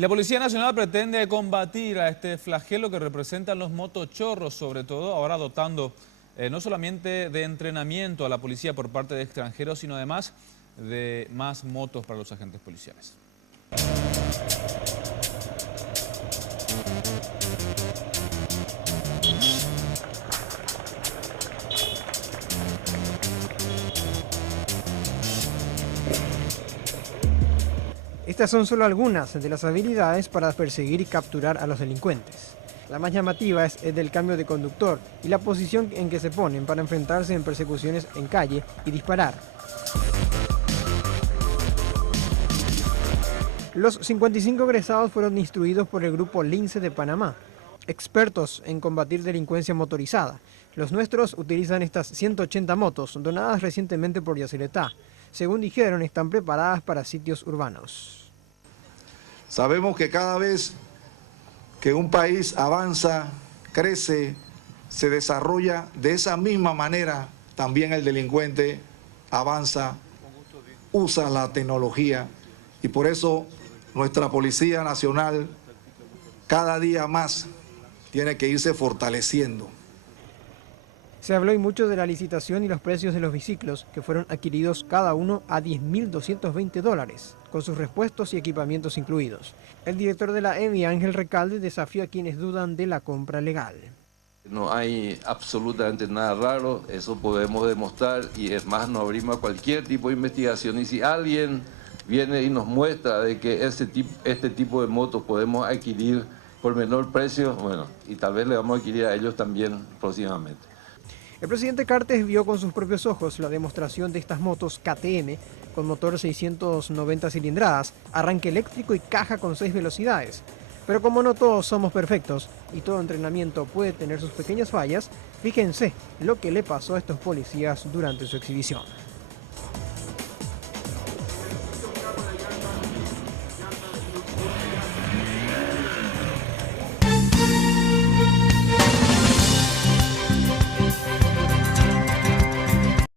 Y la Policía Nacional pretende combatir a este flagelo que representan los motochorros, sobre todo ahora dotando no solamente de entrenamiento a la policía por parte de extranjeros, sino además de más motos para los agentes policiales. Estas son solo algunas de las habilidades para perseguir y capturar a los delincuentes. La más llamativa es el del cambio de conductor y la posición en que se ponen para enfrentarse en persecuciones en calle y disparar. Los 55 egresados fueron instruidos por el grupo Lince de Panamá, expertos en combatir delincuencia motorizada. Los nuestros utilizan estas 180 motos, donadas recientemente por Yacyretá. Según dijeron, están preparadas para sitios urbanos. Sabemos que cada vez que un país avanza, crece, se desarrolla, de esa misma manera también el delincuente avanza, usa la tecnología y por eso nuestra Policía Nacional cada día más tiene que irse fortaleciendo. Se habló y mucho de la licitación y los precios de los biciclos, que fueron adquiridos cada uno a $10.220, con sus repuestos y equipamientos incluidos. El director de la EMI, Ángel Recalde, desafió a quienes dudan de la compra legal. No hay absolutamente nada raro, eso podemos demostrar y es más, nos abrimos a cualquier tipo de investigación y si alguien viene y nos muestra de que este tipo de motos podemos adquirir por menor precio, bueno, y tal vez le vamos a adquirir a ellos también próximamente. El presidente Cartes vio con sus propios ojos la demostración de estas motos KTM con motor 690 cilindradas, arranque eléctrico y caja con 6 velocidades. Pero como no todos somos perfectos y todo entrenamiento puede tener sus pequeñas fallas, fíjense lo que le pasó a estos policías durante su exhibición.